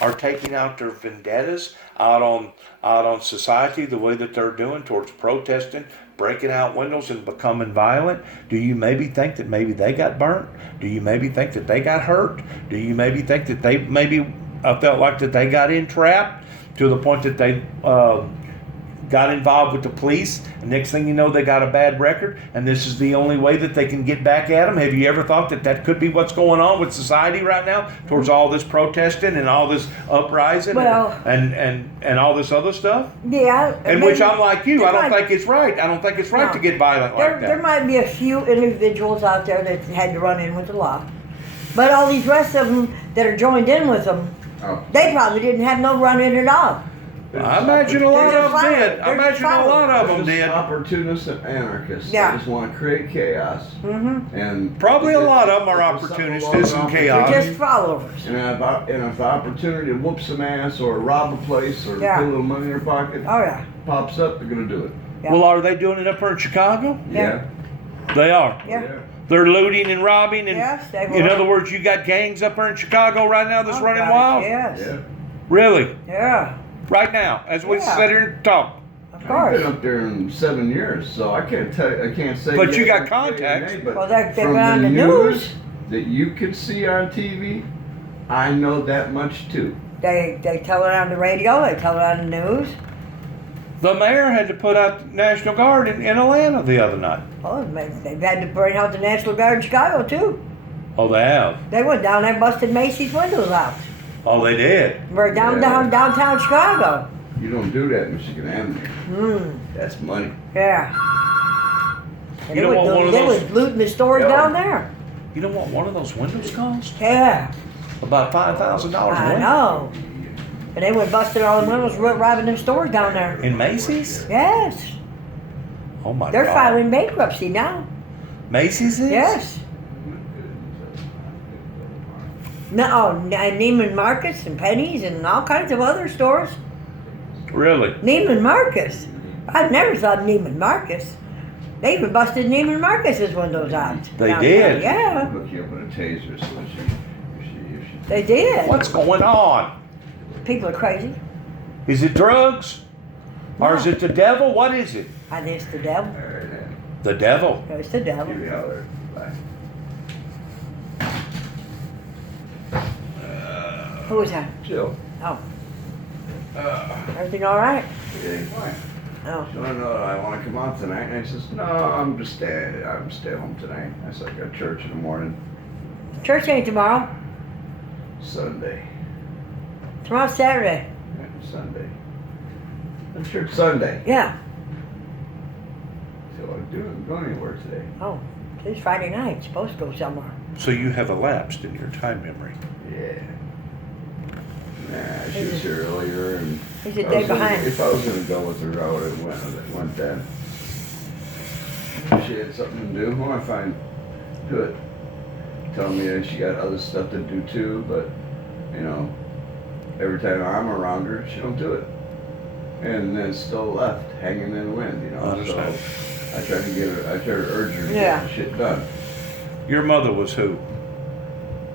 are taking out their vendettas out on society the way that they're doing towards protesting, breaking out windows and becoming violent? Do you maybe think that maybe they got burnt? Do you maybe think that they got hurt? Do you maybe think that they maybe felt like that they got entrapped to the point that they got involved with the police, and next thing you know they got a bad record, and this is the only way that they can get back at them? Have you ever thought that that could be what's going on with society right now towards all this protesting and all this uprising and all this other stuff? Yeah. And which I'm like you, I don't think it's right. I don't think it's right to get violent like that. There might be a few individuals out there that had to run in with the law, but all these rest of them that are joined in with them, they probably didn't have no run in at all. I imagine a lot of them did. I imagine a lot of them did. Opportunists and anarchists. Yeah. They just want to create chaos. Mm-hmm. And probably a lot of them are opportunists and chaos. They're just followers. And if the opportunity to whoop some ass or rob a place or put a little money in their pocket pops up, they're going to do it. Yeah. Well, are they doing it up here in Chicago? Yeah. They are. Yeah. They're looting and robbing, and yes, they in other words, you got gangs up here in Chicago right now that's running wild. Yes. Yeah. Really? Yeah. Right now, as we sit here and talk. Of course. I've been up there in 7 years, so I can't say. But you got contacts. Well, they've been from on the news that you could see on TV, I know that much too. They tell it on the radio. They tell it on the news. The mayor had to put out the National Guard in Atlanta the other night. Oh, they've had to bring out the National Guard in Chicago too. Oh, they have? They went down there and busted Macy's windows out. Oh, they did? We're downtown Chicago. You don't do that in Michigan Avenue. That's money. Yeah. And You don't want one of they those? was looting the stores down there. You don't want one of those windows cost? Yeah. About $5,000 a I window. know. And they went busting all the windows, robbing them stores down there. In Macy's? Yes. Oh my God. They're filing bankruptcy now. Macy's is? Yes. No, Neiman Marcus and Penny's and all kinds of other stores. Really? Neiman Marcus. I never saw Neiman Marcus. They even busted Neiman Marcus's windows out. They did? Yeah. Hook you up with a taser so that if They did. What's going on? People are crazy. Is it drugs? Or is it the devil? What is it? I think it's the devil. The devil. It's the devil. Who was that? Jill. Oh. Everything all right? Yeah, fine. Oh. She wanted to know, I want to come out tonight, and I says, no, I'm stay home tonight. I said, I got church in the morning. Church ain't tomorrow. Sunday. Tomorrow's Saturday. Yeah, Sunday. And church Sunday. Yeah. So I didn't go anywhere today. Oh, today's Friday night. Supposed to go somewhere. So you have elapsed in your time memory. Yeah. Nah, she was here earlier, and He's a day behind. If I was gonna go with her, I would have went then. If she had something to do, well, I find do it. Telling me that she got other stuff to do too, but you know, every time I'm around her, she don't do it, and then it's still left hanging in the wind, you know. I understand. So I try to urge her to Yeah. get the shit done. Your mother was who?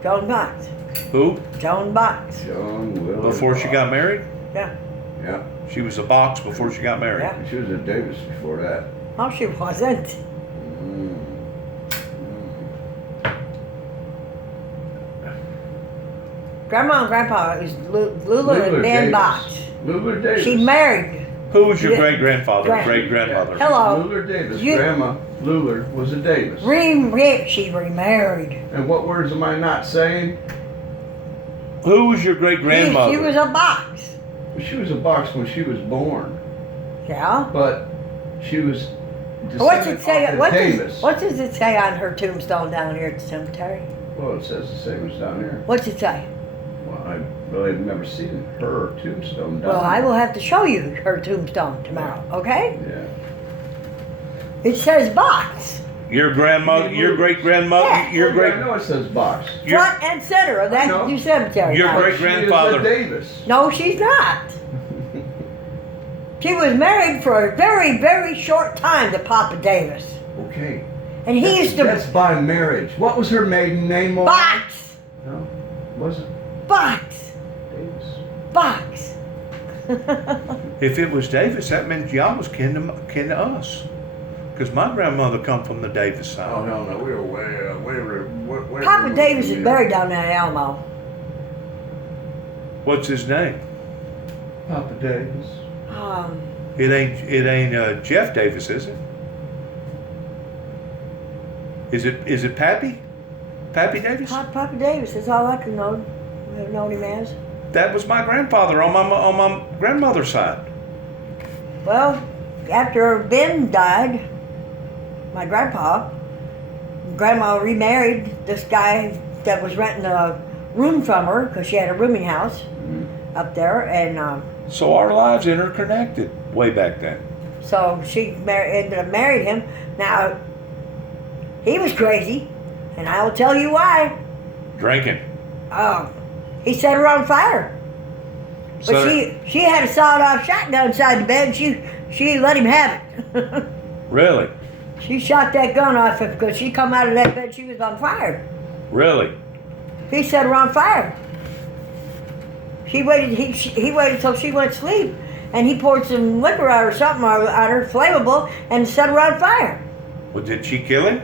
Joan Box. Who? Joan Box. Joan Willard. Before she got married? Yeah. Yeah. She was a box before she got married. Yeah. She was at Davis before that. No, she wasn't. Grandma and Grandpa is Lula and Dan Box. Lula Davis. She married. Who was your great-grandfather, great-grandmother? Hello. Lula Davis. Grandma Lula was a Davis. She remarried. And what words am I not saying? Who was your great-grandmother? She was a box. She was a box when she was born, Yeah. but she was What's it say? Davis. What does it say on her tombstone down here at the cemetery? Well, it says the same as down here. What's it say? Well, I really have never seen her tombstone down Well, I here. will have to show you her tombstone tomorrow, okay? Yeah. It says box. Your grandmother, your great-grandmother, Yeah. your great... I know it says box. Front and center of that know. new cemetery. Your Now, great-grandfather. She is a Davis. No, she's not. She was married for a very, very short time to Papa Davis. Okay. And he used to... That's by marriage. What was her maiden name? Box! No, wasn't. Box! box. If it was Davis, that meant y'all was kin to us. Because my grandmother come from the Davis side. Oh, hell no. We were way Papa removed Davis from is you. buried down there in Alamo. What's his name? Papa Davis. It ain't Jeff Davis, is it? Is it Pappy? Pappy Davis? Papa Davis is all I can know. Have known him as. That was my grandfather on my grandmother's side. Well, after Ben died, my grandma remarried this guy that was renting a room from her because she had a rooming house up there, and So our lives interconnected way back then. so she ended up marrying him. Now, he was crazy, and I will tell you why. Drinking. He set her on fire. But So- she had a sawed-off shotgun inside the bed. She let him have it. Really? She shot that gun off him because she come out of that bed. She was on fire. Really? He set her on fire. He waited. He waited till she went to sleep, and he poured some liquor out or something on her, flammable, and set her on fire. Well, did she kill him?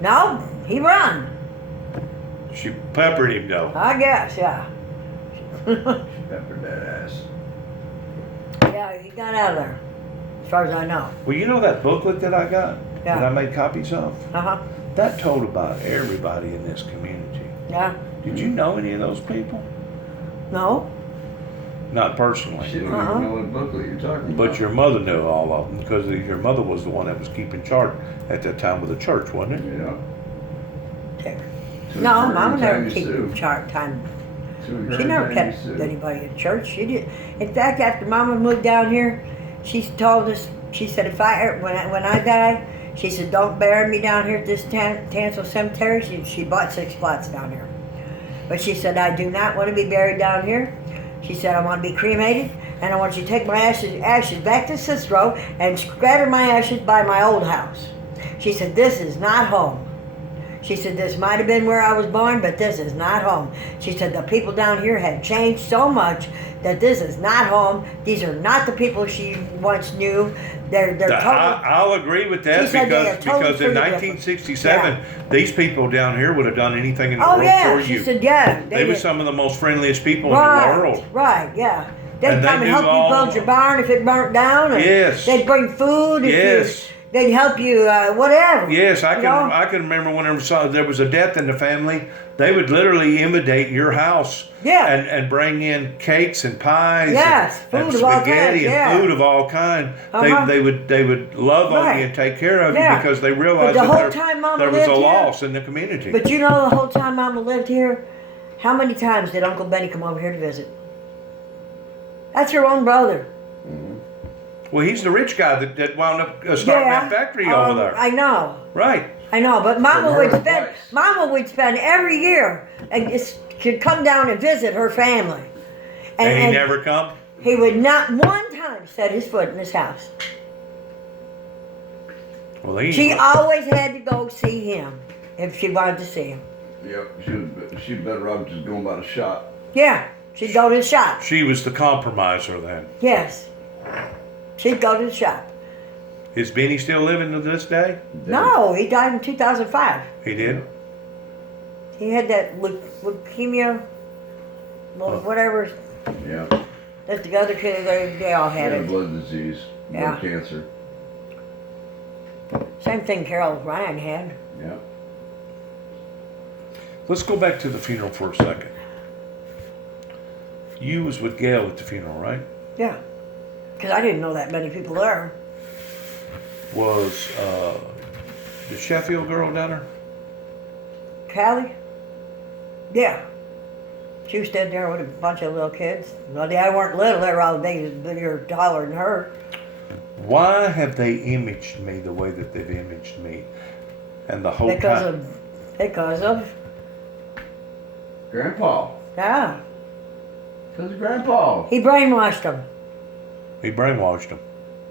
No, he run. She peppered him though. I guess, yeah. Peppered that ass. Yeah, he got out of there, as far as I know. Well, you know that booklet that I got? Yeah. That I made copies of? Uh-huh. That told about everybody in this community. Yeah. Did you know any of those people? No. Not personally. She don't Uh-uh. even know what booklet you're talking about. But your mother knew all of them because your mother was the one that was keeping charge at that time with the church, wasn't it? Yeah. No, Mama never Tiny kept Sue. time. To her She never and kept Tiny Sue. anybody in church. She did. In fact, after Mama moved down here, she told us. She said, "If when I die, she said, don't bury me down here at this Tansel Cemetery." She bought 6 plots down here, but she said, "I do not want to be buried down here." She said, "I want to be cremated, and I want you to take my ashes back to Cicero and scatter my ashes by my old house." She said, "This is not home." She said, "This might have been where I was born, but this is not home." She said, "The people down here have changed so much that this is not home. These are not the people she once knew. They're totally." I'll agree with that She said they are because totally in different. 1967, these people down here would have done anything in the Oh world yeah, for she you. said, yeah. They were did. some of the most friendliest people Right, in the world. right, yeah. They'd And they come and knew help you all- build your barn if it burnt down. And Yes. They'd bring food. If Yes. They'd help you, whatever. Yes, I you can. know? I can remember when there was a death in the family. They would literally invade your house, Yeah. and bring in cakes and pies, Yes, and food of all spaghetti kinds, yeah. and food of all kind. Uh-huh. They would love on Right. you and take care of Yeah. you because they realized But the whole that time Mama there was a lived here- loss in the community. But you know, the whole time Mama lived here, how many times did Uncle Benny come over here to visit? That's her own brother. Well, he's the rich guy that wound up starting that factory over there. I know. Right. I know, but Mama From would her spend. place. Mama would spend every year and could come down and visit her family, And he never come? He would not one time set his foot in his house. Well, he She always had to go see him if she wanted to see him. Yep. She better off just going by the shop. Yeah, she'd go to the shop. She was the compromiser then. Yes, she'd go to the shop. Is Benny still living to this day? No, he died in 2005. He did? He had that leukemia, whatever. Yeah. That's the other kid. They all had Had a it. blood disease. Yeah. Blood cancer. Same thing Carol Ryan had. Yeah. Let's go back to the funeral for a second. You was with Gail at the funeral, right? Yeah, because I didn't know that many people there. Was the Sheffield girl down there? Callie? Yeah. She was standing there with a bunch of little kids. Well, they weren't little, they were all bigger, taller than her. Why have they imaged me the way that they've imaged me? And the whole time. Because of, Grandpa. yeah. Because of Grandpa. He brainwashed them. He brainwashed them.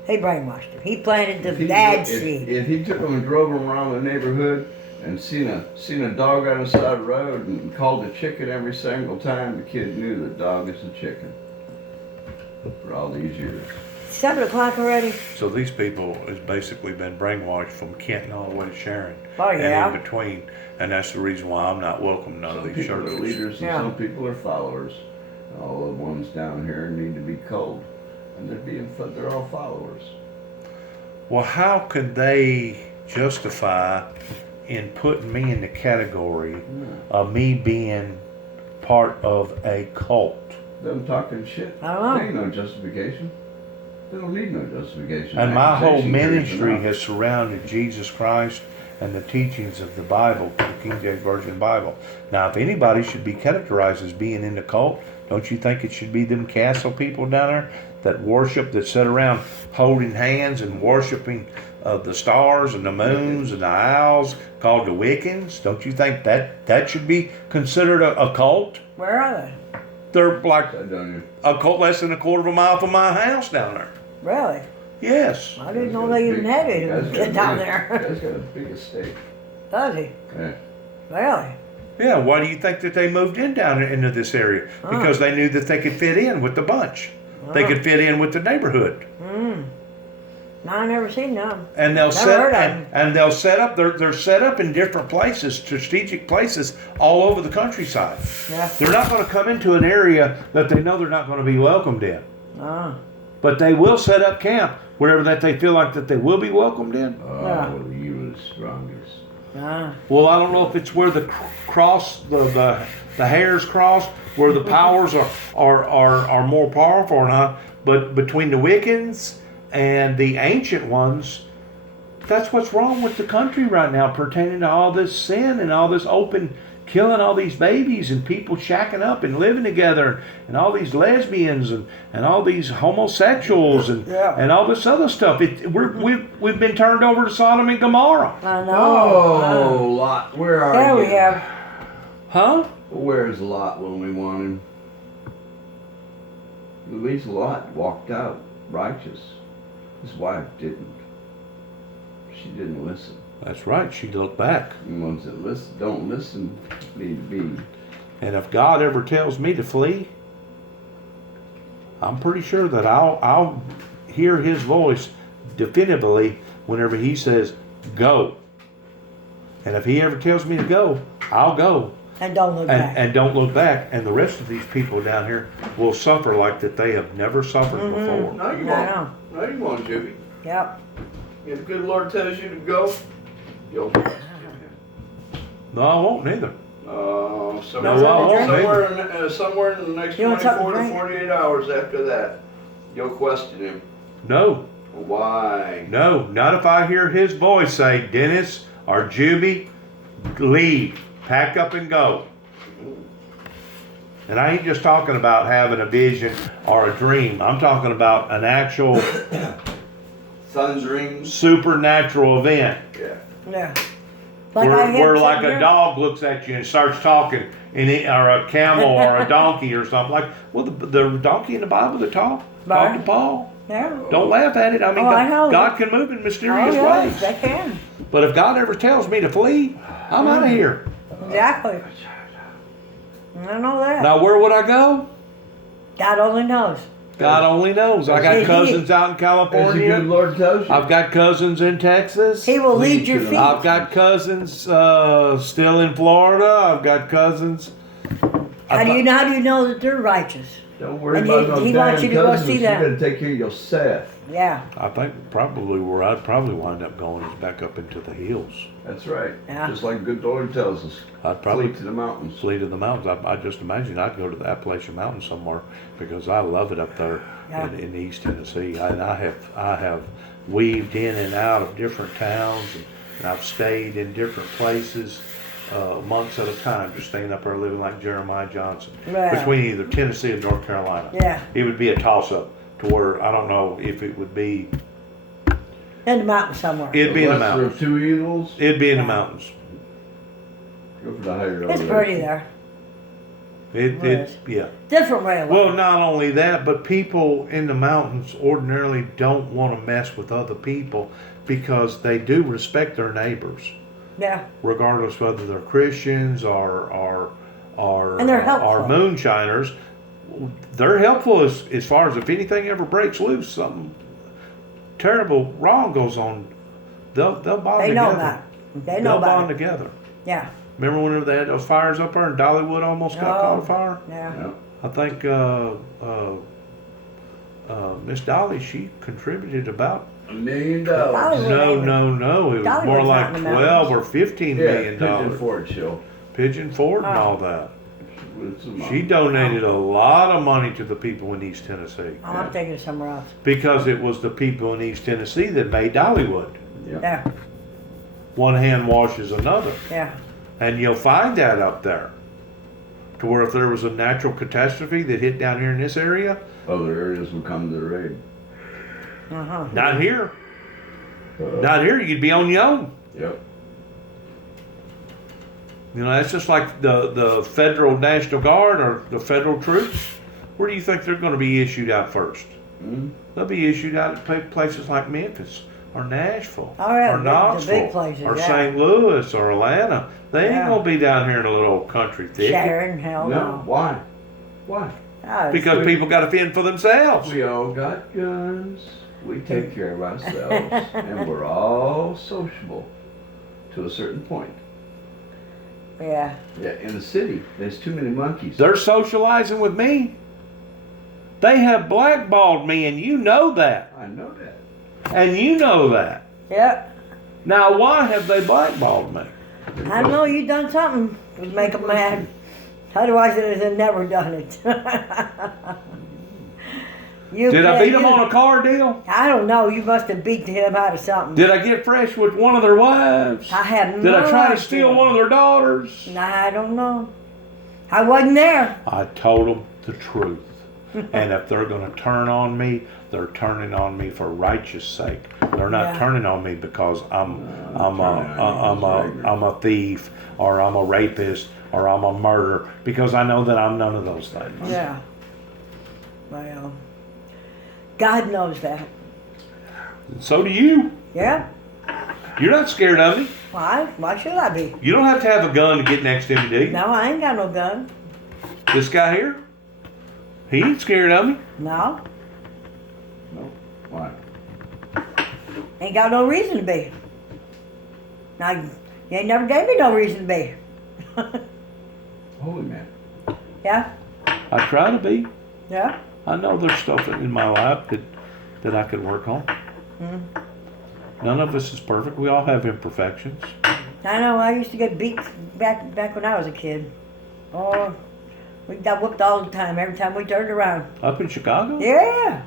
He brainwashed them. He planted the If he- bad if- seed. If he took them and drove them around the neighborhood and seen a dog on the side of the road and called a chicken every single time, the kid knew the dog is a chicken. for all these years. 7 o'clock already. So these people has basically been brainwashed from Kenton all the way to Sharon. Oh, yeah. And in between. And that's the reason why I'm not welcome to none of Some these people are churches. leaders and Yeah. some people are followers. All the ones down here need to be culled. And they're all followers. Well, how could they justify in putting me in the category of me being part of a cult? Them talking shit, I don't know. they ain't no justification. They don't need no justification. And my whole Accusation carries ministry enough. has surrounded Jesus Christ and the teachings of the Bible, the King James Version Bible. Now, if anybody should be categorized as being in the cult, don't you think it should be them castle people down there that worship, that sit around holding hands and worshiping the stars and the moons and the owls, called the Wiccans? Don't you think that should be considered a cult? Where are they? They're like I don't a cult less than a quarter of a mile from my house down there. Really? Yes. I didn't know they even had it down there. Guy's got a big estate. Does he? Yeah. Really? Yeah, why do you think that they moved in down into this area? Because they knew that they could fit in with the bunch. They could fit in with the neighborhood. No, I never seen them. And they'll Never heard of set them. and they'll set up they're set up in different places, strategic places all over the countryside. Yeah. They're not going to come into an area that they know they're not going to be welcomed in. Oh. But they will set up camp wherever that they feel like that they will be welcomed in. Yeah. Oh, you were the strongest. Ah. Well, I don't know if it's where the cross, the hairs cross, where the powers are more powerful or not. But between the Wiccans and the ancient ones, that's what's wrong with the country right now, pertaining to all this sin and all this open killing, all these babies and people shacking up and living together, and all these lesbians and all these homosexuals and Yeah. and all this other stuff. We've been turned over to Sodom and Gomorrah. I know. Oh, Lot, where are There you? we have. Huh? Where's Lot when we want him? At least Lot walked out righteous. His wife didn't. She didn't listen. That's right. She looked back. The ones that don't listen need to be. And if God ever tells me to flee, I'm pretty sure that I'll hear His voice definitively whenever He says, go. And if He ever tells me to go, I'll go. And don't look back. And don't look back. And the rest of these people down here will suffer like that they have never suffered before. No, you I won't. know. No, you won't, Jimmy. Yep. If the good Lord tells you to go, you'll go. No, I won't neither. Somewhere, No, I won't, somewhere in the next You want something 24 to to drink? 48 hours after that, you'll question him. No. Why? No. Not if I hear His voice say, Dennis or Juby, leave. Pack up and go. And I ain't just talking about having a vision or a dream. I'm talking about an actual Sun's rings. supernatural event. Yeah. Yeah. Where like a dog looks at you and starts talking, or a camel or a donkey or something. Like, well, the donkey in the Bible that talked to Paul. Yeah. Don't laugh at it. I mean, I know. God can move in mysterious Oh, yes, ways. they can. But if God ever tells me to flee, I'm out of here. Exactly. I know that. Now, where would I go? God only knows. God only knows. I got He- cousins out in As the good California. Lord tells you. I've got cousins in Texas. He will lead your to the feet. I've got cousins still in Florida. I've got cousins. How do you know that they're righteous? Don't worry And about he those wants damn you to go cousins. see You that. gotta take care of yourself. Yeah. I think probably where I'd probably wind up going is back up into the hills. That's right. Yeah. Just like good Lord tells us. I'd probably Flee to the mountains. flee to the mountains. I just imagine I'd go to the Appalachian Mountains somewhere because I love it up there Yeah. in East Tennessee. And I have weaved in and out of different towns, and I've stayed in different places months at a time, just staying up there living like Jeremiah Johnson. Yeah. Between either Tennessee and North Carolina. Yeah. It would be a toss-up to where I don't know if it would be. In the mountains somewhere. It'd be in the Lesser mountains. of two evils. It'd be in the Yeah. mountains. Go for the higher It's elevation. pretty there. Yeah. Different way of Well, life. not only that, but people in the mountains ordinarily don't want to mess with other people because they do respect their neighbors, Yeah. regardless whether they're Christians or And they're helpful. moonshiners. they're helpful as far as if anything ever breaks loose, something terrible wrong goes on, they'll bond They know together. about it. They know They'll about bond it. together. Yeah. Remember whenever they had those fires up there and Dollywood almost got caught afire? Yeah. Yeah. I think Miss Dolly, she contributed about $1 million. Dollywood. no. It was Dollywood's more not like in the 12 or 15 Yeah, million Pigeon dollars. Forge show. Pigeon Ford and Oh. all that. With some She donated a lot of money to the people in East Tennessee Oh, I'm thinking of somewhere else. because it was the people in East Tennessee that made Dollywood. Yeah. Yeah. One hand washes another. Yeah. And you'll find that up there. To where if there was a natural catastrophe that hit down here in this area, Other areas will come to the raid. Uh-huh. not here. Not here, you'd be on your own. Yep. You know, that's just like the federal National Guard or the federal troops. Where do you think they're going to be issued out first? Mm-hmm. They'll be issued out at places like Memphis or Nashville Oh, yeah, or the Knoxville big places, or yeah. St. Louis or Atlanta. They ain't Yeah. going to be down here in a little country thicket Sharon, hell No. no. Why? Why? Oh, because people got to fend for themselves. We all got guns. We take care of ourselves, and we're all sociable to a certain point. yeah. Yeah, in the city, there's too many monkeys. They're socializing with me. They have blackballed me, and you know that. I know that. And you know that. Yep. Now, why have they blackballed me? I know you done something to make them mad. Otherwise, they'd have never done it. Did I beat them on a car deal? I don't know. You must have beat him out of something. Did I get fresh with one of their wives? I have no Did I try to idea. steal one of their daughters? I don't know. I wasn't there. I told them the truth. And if they're going to turn on me, they're turning on me for righteous sake. They're not Yeah. turning on me because I'm turning on a thief or I'm a rapist or I'm a murderer, because I know that I'm none of those things. Yeah. Well, God knows that. So do you. Yeah. You're not scared of me. Why should I be? You don't have to have a gun to get next to me, do you? No, I ain't got no gun. This guy here, he ain't scared of me. No. No. Why? Ain't got no reason to be. Now, you ain't never gave me no reason to be. Holy man. Yeah? I try to be. Yeah? I know there's stuff in my life that I could work on. Mm. None of us is perfect. We all have imperfections. I know, I used to get beat back when I was a kid. Oh, we got whooped all the time, every time we turned around. Up in Chicago? Yeah,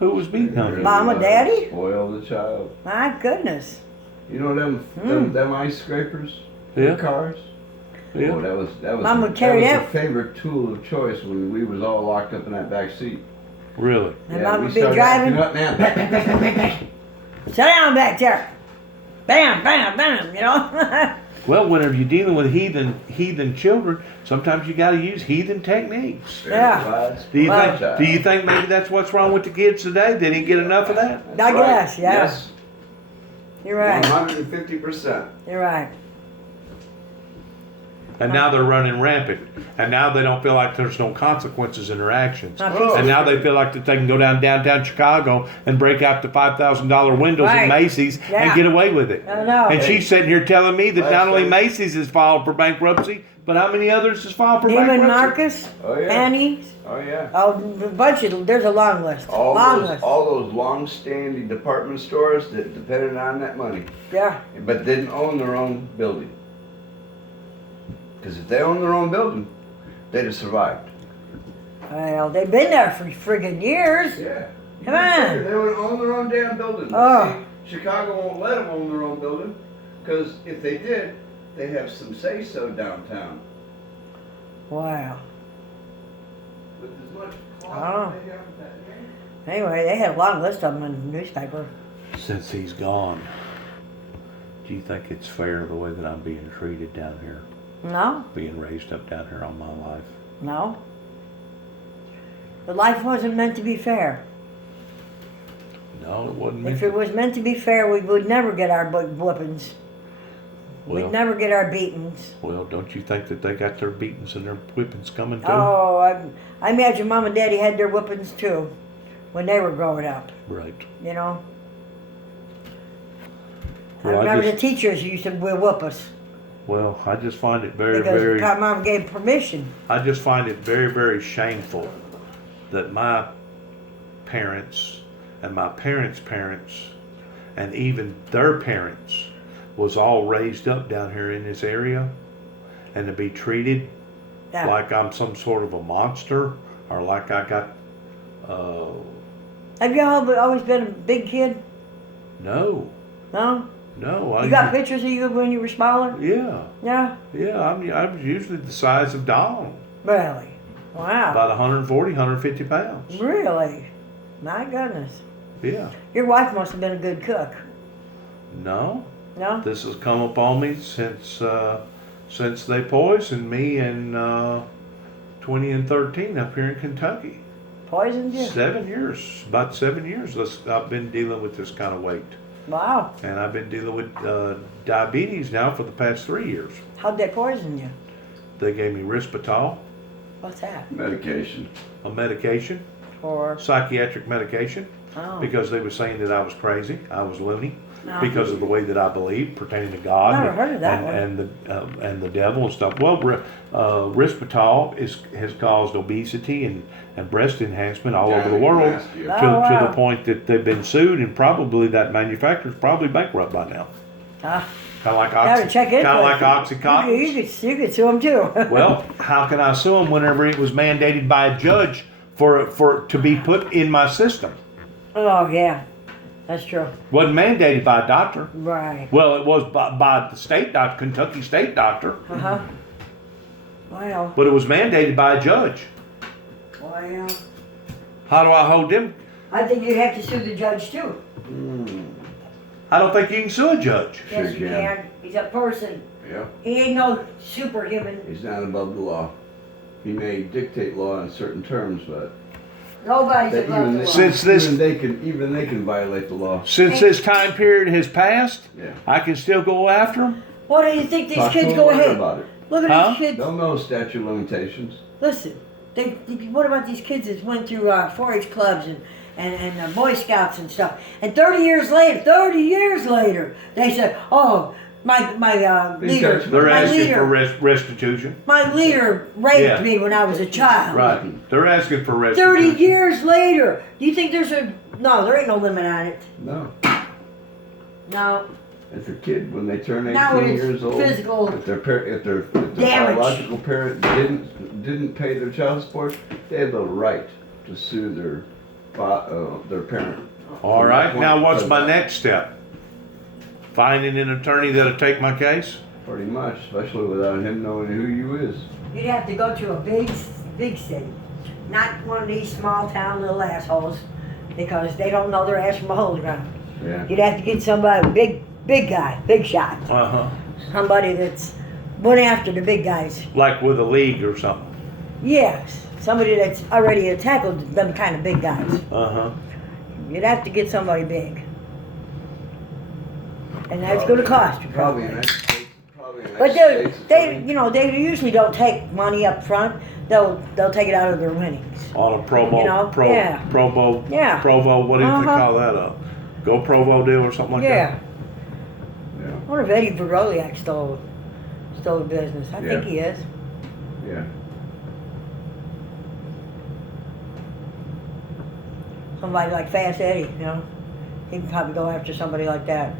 Who was beating on you? Mama, Daddy? Spoil the child. my goodness. You know them ice scrapers? Yeah. For cars? Yeah. Oh, that was Mom would carry that that. was a favorite tool of choice when we was all locked up in that back seat. Really? And Yeah, Mom we would be started driving. acting up, man. Bang, bang, bang, bang, bang. Sit down back there. Bam, bam, bam, you know? Well, whenever you're dealing with heathen children, sometimes you got to use heathen techniques. Yeah. Do you Well- think? Do you think maybe that's what's wrong with the kids today? They didn't get enough of that. I guess, yeah. Yes. You're right. 150%. You're right. And now they're running rampant. And now they don't feel like there's no consequences in their actions. Oh. And now they feel like that they can go downtown Chicago and break out the $5,000 windows Right. at Macy's Yeah. and get away with it. I know. And she's sitting here telling me that Last not only thing- Macy's has filed for bankruptcy, but how many others has filed for Neiman bankruptcy? Marcus, Oh, yeah. Annie's, Oh yeah. oh, a bunch of, there's a long list. Long list. All those long-standing department stores that depended on that money, Yeah. but didn't own their own building. Because if they owned their own building, they'd have survived. Well, they've been there for friggin' years. Yeah. Come on. They would own their own damn building. Oh. See, Chicago won't let them own their own building, because if they did, they'd have some say-so downtown. Wow. With as much Oh. clout they have with that name. Anyway, they had a long list of them in the newspaper. Since he's gone, do you think it's fair the way that I'm being treated down here? No, Being raised up down here all my life? no. The life wasn't meant to be fair. No, it wasn't meant If it was meant to be fair, we would never get our whippings. Well, We'd never get our beatings. well, don't you think that they got their beatings and their whippings coming too? Oh, I imagine Mom and Daddy had their whippings too when they were growing up. Right. You know. Well, I remember the teachers used to whoop us Well, I just find it very, because very. Mom gave permission. I just find it very, very shameful that my parents and my parents' parents and even their parents was all raised up down here in this area, and to be treated Yeah. like I'm some sort of a monster or like I got. Have you always been a big kid? No, No. no. You got pictures of you when you were smaller? Yeah, Yeah. yeah. I was usually the size of Donald, Really? Wow. about 140, 150 pounds. Really? My goodness. Yeah. Your wife must have been a good cook. No. No? This has come upon me since they poisoned me in 2013 up here in Kentucky. Poisoned you? 7 years, about 7 years. I've been dealing with this kind of weight, Wow. and I've been dealing with diabetes now for the past 3 years. How'd they poison you? They gave me Rispitol, What's that? Medication. a medication, For? psychiatric medication, Oh. because they were saying that I was crazy, I was loony. No. Because of the way that I believe pertaining to God Never heard of that one. and the devil and stuff. Well, Rispitol has caused obesity and breast enhancement all over the world Nasty. to, Oh, wow. to the point that they've been sued, and probably that manufacturer's probably bankrupt by now. Ah, Kind of like gotta check into Oxycontin. You could sue them too. Well, how can I sue them whenever it was mandated by a judge for to be put in my system? Oh, yeah. That's true. Wasn't mandated by a doctor. Right. Well, it was by the state doctor, Kentucky state doctor, Uh-huh. Wow. but it was mandated by a judge. Wow. How do I hold them? I think you have to sue the judge too. I don't think you can sue a judge. Yes, Sure you can. can. He's a person. Yeah. He ain't no superhuman. He's not above the law. He may dictate law in certain terms, but Nobody's that above the even, law. Since this- even they can violate the law. Since this time period has passed, Yeah. I can still go after them. What do you think these Talk to kids a go lawyer ahead? about it. Look at Huh? these kids. They'll know statute of limitations. Listen, what about these kids that went through 4-H clubs and Boy Scouts and stuff? And 30 years later, they said, "Oh, my leader, They're They're my asking leader, for restitution. my leader raped Yeah. me when I was a child." Right. They're asking for 30 restitution. years later, do you think there's a no? There ain't no limit on it. No. No. If a kid, when they turn 18 Now it's years old, physical if their damage. biological parent didn't pay their child support, they have the right to sue their parent. All right. Now, what's Because my next step? Finding an attorney that'll take my case? Pretty much, especially without him knowing who you is. You'd have to go to a big city, not one of these small town little assholes, because they don't know their ass from a hole in the ground. Yeah. You'd have to get somebody big guy, big shot, Uh-huh. somebody that's went after the big guys. Like with a league or something. Yes, somebody that's already tackled them kind of big guys. Uh-huh. You'd have to get somebody big, and that's going to cost you Probably probably. United States. Probably United But States they attorney. they usually don't take money up front. They'll take it out of their winnings. On a provo, You know, yeah. provo, Yeah. provo, what do you Uh-huh. call that? A go provo deal or something like Yeah. that? Yeah. I wonder if Eddie Veroliak stole the business. I think Yeah. he is. Yeah. Somebody like Fast Eddie, you know. He can probably go after somebody like that.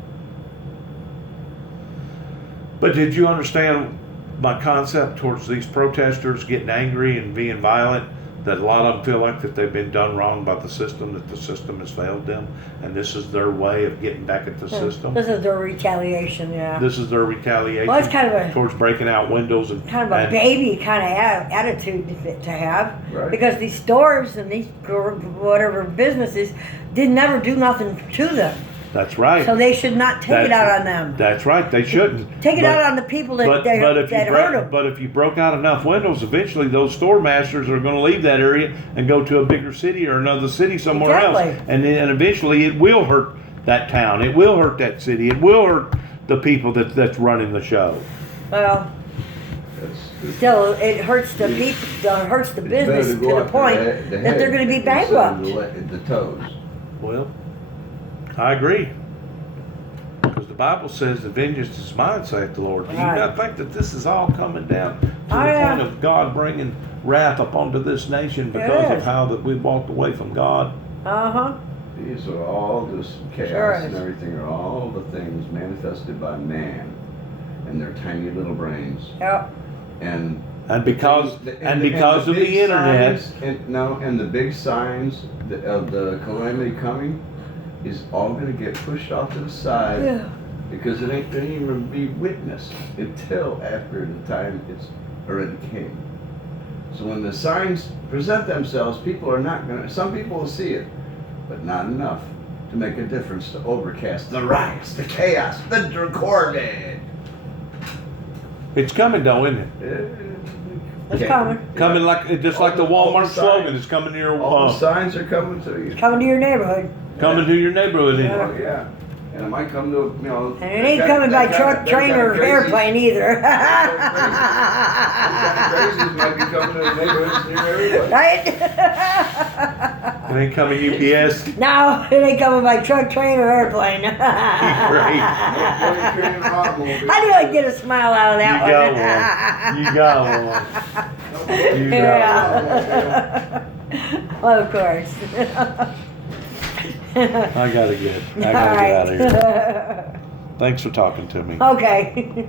But did you understand my concept towards these protesters getting angry and being violent? That a lot of them feel like that they've been done wrong by the system, that the system has failed them, and this is their way of getting back at the system. This is their retaliation, yeah. This is their retaliation Well, it's kind of a towards breaking out windows and kind of a and- baby kind of attitude to have, Right. because these stores and these whatever businesses did never do nothing to them, That's right. so they should not take it That's- out on them. That's right. They shouldn't Take it But- out on the people that But that if you hurt break, them. but if you broke out enough windows, eventually those store masters are going to leave that area and go to a bigger city or another city somewhere else, Exactly. and eventually it will hurt that town. It will hurt that city. It will hurt the people that's running the show. Well, That's, still, it hurts the people. It hurts the business to the point that they're going to be bankrupt. The toes. Well, I agree. Because the Bible says the vengeance is mine, saith the Lord. Do you Right. not think that this is all coming down to Oh, the yeah. point of God bringing wrath upon to this nation because of is. how that we walked away from God? Uh-huh. These are all this chaos Sure and is. everything are all the things manifested by man and their tiny little brains. Yep. And And because the- and the- because the of big the internet, signs, and the big signs of the calamity coming is all going to get pushed off to the side Yeah. because it ain't going to even be witnessed until after the time it's already came. So when the signs present themselves, people are not going to. Some people will see it, but not enough to make a difference to overcast the riots, the chaos, the recorded. it's coming though, isn't it? It's coming. Coming like just like the All Walmart signs- slogan. It's coming to your All the signs are coming to you. Coming to your neighborhood. coming to your neighborhood. Isn't Oh, it? yeah. And it might come to, you know. And it ain't coming by truck, train, or airplane either. Crazies might be coming to the neighborhoods near everybody. Right? It ain't coming UPS. No, it ain't coming by truck, train, or airplane. Train and automobile. How do I get a smile out of that You got one. You got one. You got Yeah. Well, of course. one. I gotta get. I All gotta get out of here. right. Thanks for talking to me. Okay.